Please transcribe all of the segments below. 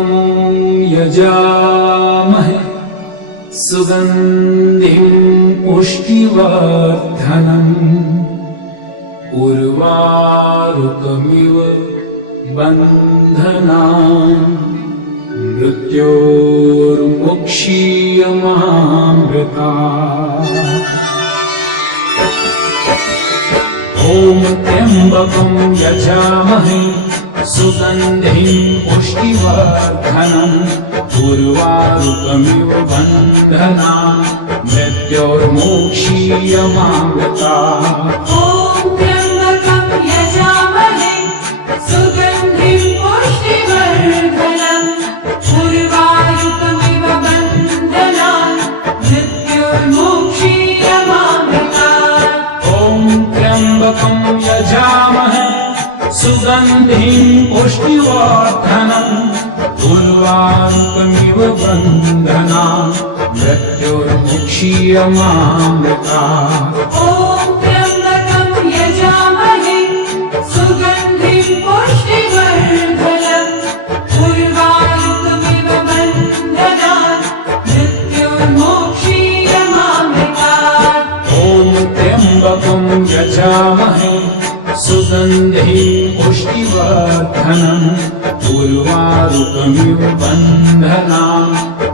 त्र्यम्बकं यजामहे सुगन्धिं पुष्टिवर्धनम् उर्वारुकमिव बन्धनान् मृत्योर्मुक्षीयमामृतात्। ॐ त्र्यम्बकं यजामहे सुगन्धिं पुष्टिवर्धनम् उर्वारुकमिव बन्धनान् मृत्योर्मुक्षीयमामृतात्। ॐ त्र्यम्बकं यजामहे सुगन्धिं पुष्टिवर्धनम् उर्वारुकमिव बन्धनान् मृत्योर्मुक्षीयमामृतात्। ॐ त्र्यम्बकं यजामहे सुगन्धिं पुष्टिवर्धनम् उर्वारुकमिव बन्धनान् मृत्योर्मुक्षीयमामृतात्। ॐ त्र्यम्बकं यजामहे सुगन्धिं पुष्टिवर्धनम् उर्वारुकमिव बन्धनान् मृत्योर्मुक्षीयमामृतात्। ॐ त्र्यम्बकं यजामहे सुगन्धिं पुष्टिवर्धनम् उर्वारुकमिव बन्धनान्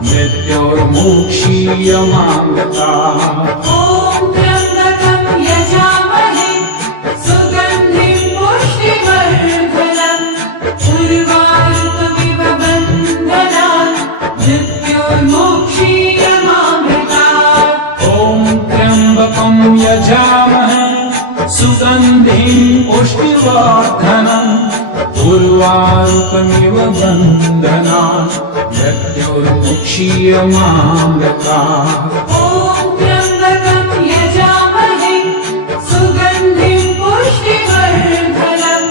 मृत्योर्मुक्षीयमामृतात्। ॐ त्र्यम्बकं यजामहे सुगन्धिं पुष्टिवर्धनम् उर्वारुकमिव बन्धनान् मृत्योर्मुक्षीयमामृतात्। ॐ त्र्यम्बकं यजामहे सुगन्धिं पुष्टिवर्धनम् उर्वारुकमिव बन्धनान् मृत्योर्मुक्षीयमामृतात्। ॐ त्र्यम्बकं यजामहे सुगन्धिं पुष्टिवर्धनम्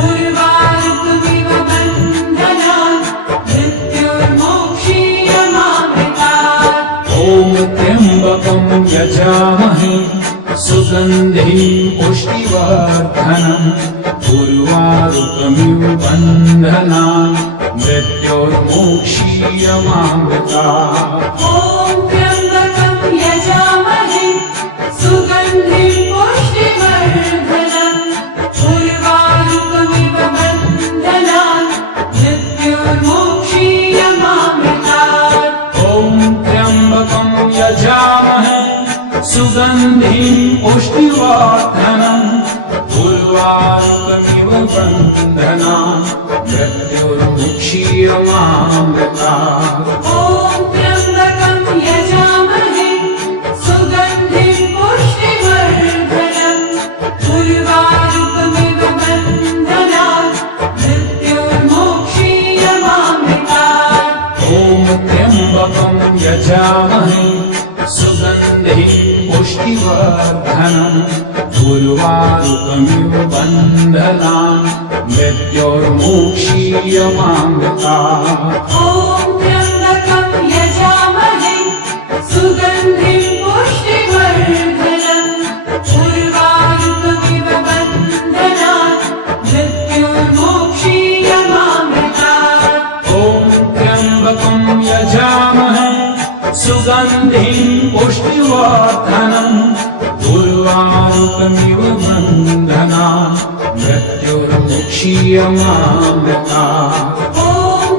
उर्वारुकमिव बन्धनान् मृत्योर्मुक्षीयमामृतात्। ॐ त्र्यम्बकं यजामहे सुगन्धिं पुष्टिवर्धनम् उर्वारुकमिव बन्धनान् मृत्योर्मुक्षीयमामृतात्। ॐ त्र्यम्बकं यजामहे सुगन्धिं पुष्टिवर्धनम् उर्वारुकमिव बन्धनान् मृत्योर्मुक्षीयमामृतात्। ॐ त्र्यम्बकं यजामहे सुगन्धिं पुष्टिवर्धनम् उर्वारुकमिव बन्धनान् मृत्योर्मुक्षीयमामृतात्। ॐ त्र्यम्बकं यजामहे सुगन्धिं पुष्टिवर्धनम् उर्वारुकमिव बन्धनान् मृत्योर्मुक्षीयमामृतात्। ॐ त्र्यम्बकं यजामहे सुगन्धिं पुष्टिवर्धनम् उर्वारुकमिव बन्धनान् मृत्योर्मुक्षीयमामृतात्। ॐ त्र्यम्बकं यजामहे सुगन्धिं पुष्टिवर्धनम् उर्वारुकमिव बन्धनान् मृत्योर्मुक्षीयमामृतात्। ॐ त्र्यम्बकं यजामहे सुगन्धिं पुष्टिवर्धनम् उर्वारुकमिव बन्धनान् मृत्योर्मुक्षीयमामृतात्। ॐ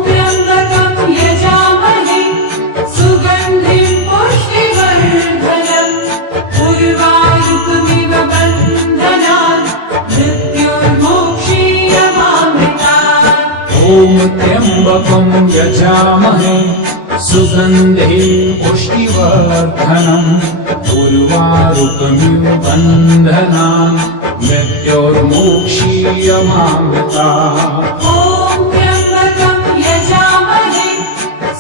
त्र्यम्बकं यजामहे सुगन्धिं पुष्टिवर्धनम् उर्वारुकमिव बन्धनान् मृत्योर्मुक्षीयमामृतात्। ॐ त्र्यम्बकं यजामहे सुगन्धिं पुष्टिवर्धनम् उर्वारुकमिव बन्धनान् मृत्योर्मुक्षीयमामृतात्। ॐ त्र्यम्बकं यजामहे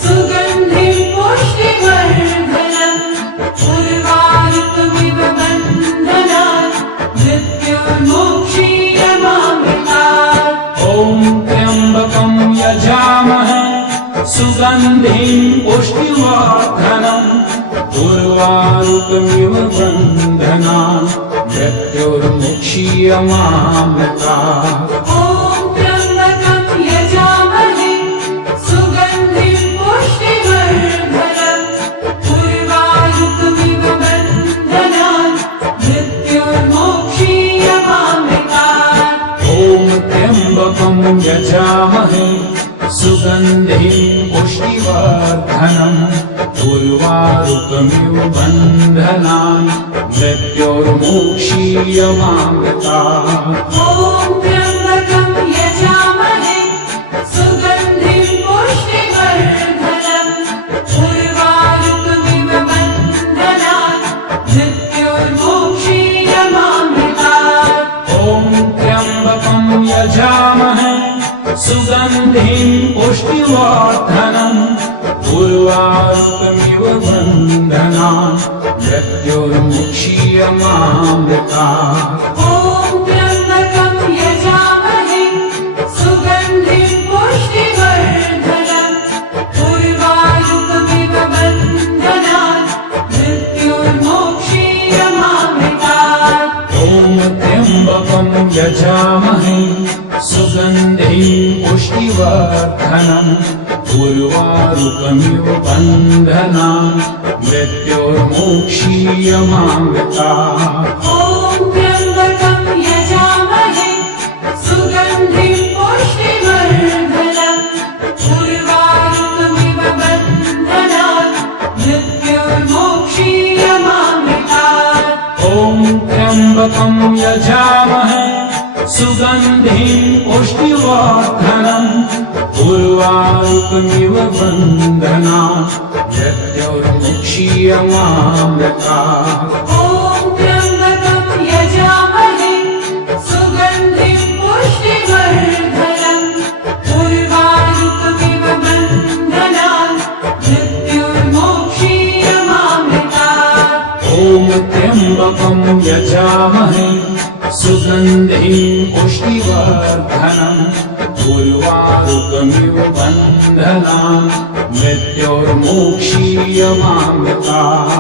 सुगन्धिं पुष्टिवर्धनम् उर्वारुकमिव बन्धनान् मृत्योर्मुक्षीयमामृतात्। ॐ त्र्यम्बकं यजामहे सुगन्धिं पुष्टिवर्धनम् उर्वारुकमिव बन्धनान् मृत्योर्मुक्षीयमामृतात्। ॐ त्र्यम्बकं यजामहे यजामहे सुगन्धिं पुष्टिवर्धनम् उर्वारुकमिव बन्धनान् मृत्योर्मोक्षीयमामृताः ॐ त्र्यम्बकं यजामहे सुगन्धिं पुष्टिवर्धनम् उर्वारुकमिव बन्धनान् मृत्योर्मोक्षीयमामृताः ॐ त्र्यम्बकं यजामहे सुगन्धिं पुष्टिवर्धनम् उर्वारुकमिव बन्धनान् मृत्योर्मुक्षीयमामृताः ॐ त्र्यम्बकं यजामहे सुगन्धिं पुष्टिवर्धनम् उर्वारुकमिव बन्धनान् मृत्योर्मोक्षीयमामृताः ॐ त्र्यम्बकं यजामहे सुगन्धिं पुष्टिवर्धनम् उर्वारुकमिव बन्धनान् मृत्योर्मोक्षीयमामृताः ॐ त्र्यम्बकं यजामहे सुगन्धिं पुष्टिवर्धनम् उर्वारुकमिव बन्धनान् मृत्योर्मोक्षीयमामृताः ॐ त्र्यम्बकं यजामहे सुगन्धिं पुष्टिवर्धनम् उर्वारुकमिव बन्धनान् मृत्योर्मुक्षीयमामृताः ॐ त्र्यम्बकं यजामहे सुगन्धिं पुष्टिवर्धनम् उर्वारुकमिव बन्धनान् मृत्योर्मोक्षीयमामृताः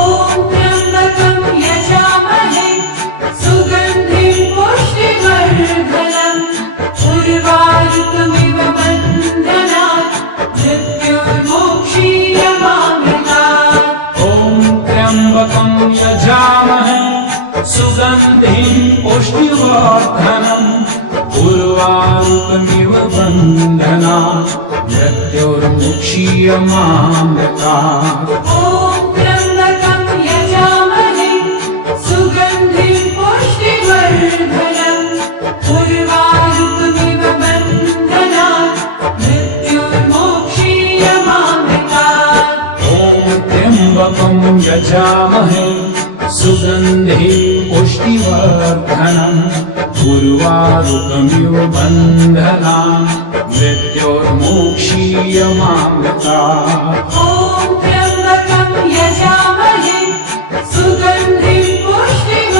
ॐ त्र्यम्बकं यजामहे सुगन्धिं पुष्टिवर्धनम् उर्वारुकमिव बन्धनान् मृत्योर्मोक्षीयमामृताः ॐ त्र्यम्बकं यजामहे सुगन्धिं पुष्टिवर्धनम् उर्वारुकमिव बन्धनान् मृत्योर्मोक्षीयमामृताः ॐ त्र्यम्बकं यजामहे सुगन्धिं पुष्टिवर्धनम् उर्वारुकमिव बन्धनान् मृत्योर्मुक्षीयमामृताः ॐ त्र्यम्बकं यजामहे सुगन्धिं पुष्टिवर्धनम् उर्वारुकमिव बन्धनान् मृत्योर्मोक्षीयमामृताः ॐ त्र्यम्बकं यजामहे सुगन्धिं पुष्टिवर्धनम्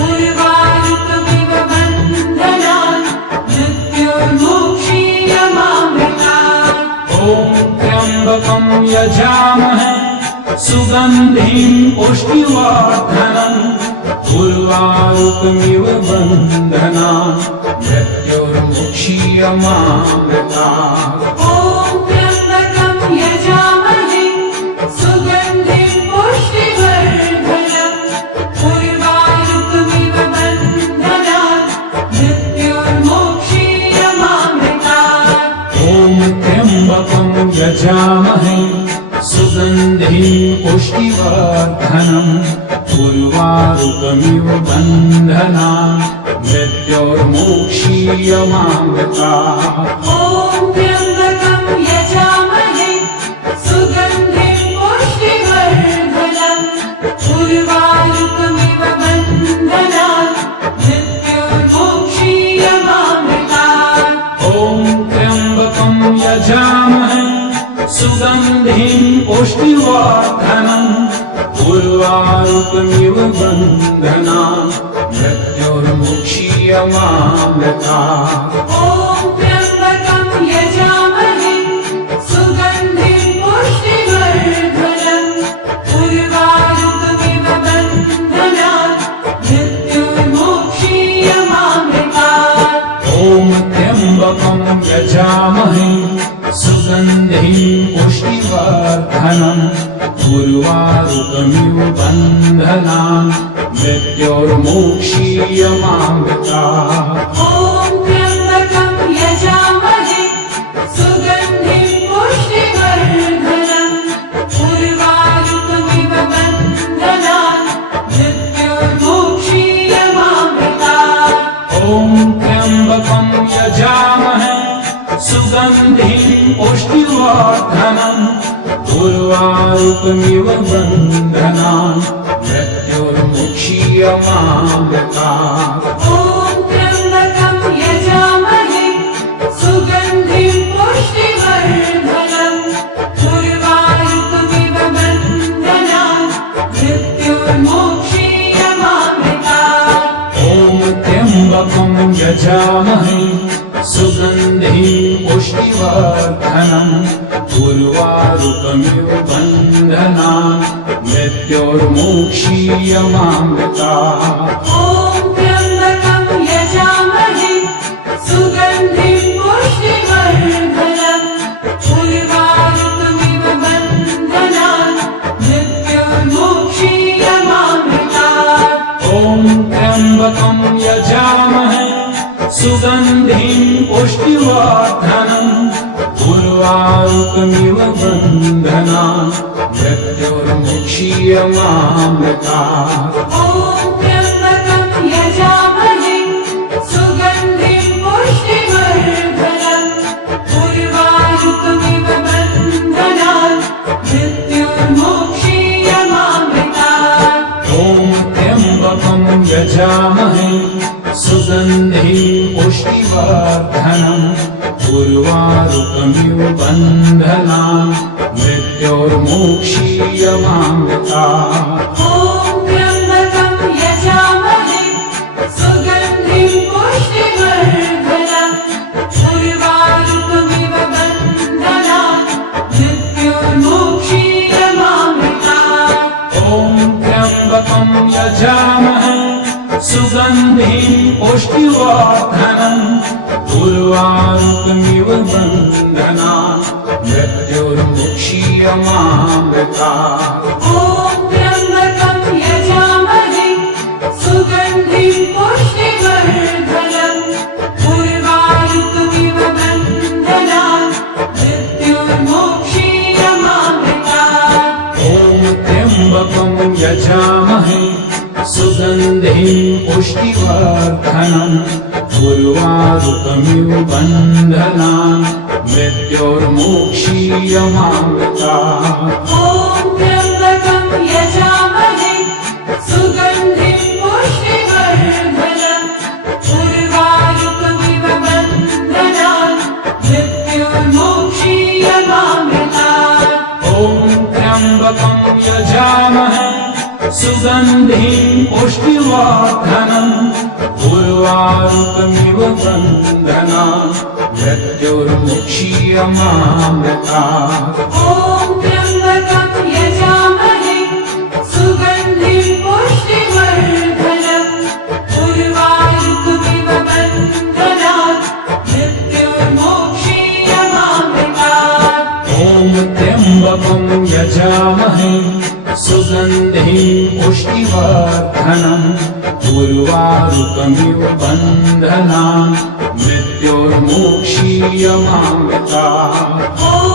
उर्वारुकमिव बन्धनान् मृत्योर्मोक्षीयमामृताः ॐ त्र्यम्बकं यजामहे सुगन्धिं पुष्टिवर्धनम् उर्वारुकमिव बन्धनान् मृत्योर्मोक्षीयमामृताः ॐ त्र्यम्बकं यजामहे सुगन्धिं पुष्टिवर्धनम् उर्वारुकमिव बन्धनान् मृत्योर्मुक्षीयमामृताः ॐ त्र्यम्बकं यजामहे सुगन्धिं पुष्टिवर्धनम् उर्वारुकमिव बन्धनान् मृत्योर्मोक्षीयमामृताः ॐ त्र्यम्बकं यजामहे सुगन्धिं पुष्टिवर्धनम् उर्वारुकमिव बन्धनान् मृत्योर्मोक्षीयमामृताः ॐ त्र्यम्बकं यजामहे सुगन्धिं पुष्टिवर्धनम् उर्वारुकमिव बन्धनान् मृत्योर्मोक्षीयमामृताः ॐ त्र्यम्बकं यजामहे सुगन्धिं पुष्टिवर्धनम् उर्वारुकमिव बन्धनान् मृत्योर्मुक्षीयमामृताः ॐ त्र्यम्बकं यजामहे सुगन्धिं पुष्टिवर्धनम् उर्वारुकमिव बन्धनान् मृत्योर्मोक्षीयमामृताः ॐ त्र्यम्बकं यजामहे सुगन्धिं पुष्टिवर्धनम् उर्वारुकमिव बन्धनान् मृत्योर्मुक्षीयमामृताः ॐ उर्वारुकमिव बन्धनान् मृत्योर्मुक्षीयमामृतात् ॐ त्र्यम्बकं यजामहे सुगन्धिं पुष्टिवर्धनम् उर्वारुकमिव बन्धनान् मृत्योर्मुक्षीयमामृतात् ॐ त्र्यम्बकं यजामहे सुगन्धिं पुष्टिवर्धनम् उर्वारुकमिव बन्धनान् मृत्योर्मुक्षीयमामृतात् ॐ त्र्यम्बकं यजामहे सुगन्धिं पुष्टिवर्धनम् उर्वारुकमिव बन्धनान् मृत्योर्मुक्षीयमामृतात् ॐ त्र्यम्बकं यजामहे सुगन्धिं पुष्टिवर्धनम् उर्वारुकमिव बन्धनान् मृत्योर्मुक्षीयमामृतात् ॐ त्र्यम्बकं यजामहे सुगन्धिं पुष्टिवर्धनम् उर्वारुकमिव बन्धनान् मृत्योर्मुक्षीयमामृतात् ॐ त्र्यम्बकं यजामहे सुगन्धिं पुष्टिवर्धनम् उर्वारुकमिव बन्धनान् मृत्योर्मुक्षीयमामृतात् ॐ त्र्यम्बकं यजामहे सुगन्धिं पुष्टिवर्धनम् उर्वारुकमिव बन्धनान् मृत्योर्मुक्षीयमामृतात् ॐ त्र्यम्बकं यजामहे सुगन्धिं पुष्टिवर्धनम् उर्वारुकमिव बन्धनान् मृत्योर्मुक्षीयमामृतात् ॐ त्र्यम्बकं यजामहे सुगन्धिं पुष्टिवर्धनम् उर्वारुकमिव बन्धनान् मृत्योर्मुक्षीयमामृतात् ॐ त्र्यम्बकं यजामहे सुगन्धिं पुष्टिवर्धनम् उर्वारुकमिव बन्धनान् मृत्योर्मुक्षीयमामृतात् ॐ त्र्यम्बकं यजामहे सुगन्धिं पुष्टिवर्धनम् उर्वारुकमिव बन्धनान् मृत्योर्मुक्षीयमामृतात् ॐ त्र्यम्बकं यजामहे सुगन्धिं पुष्टिवर्धनम् उर्वारुकमिव बन्धनान् मृत्योर्मुक्षीयमामृतात् ॐ त्र्यम्बकं यजामहे सुगन्धिं पुष्टिवर्धनम् उर्वारुकमिव बन्धनान् मृत्योर्मुक्षीयमामृतात् ॐ त्र्यम्बकं यजामहे सुगन्धिं पुष्टिवर्धनम् उर्वारुकमिव बन्धनान् मृत्योर्मुक्षीयमामृतात् ॐ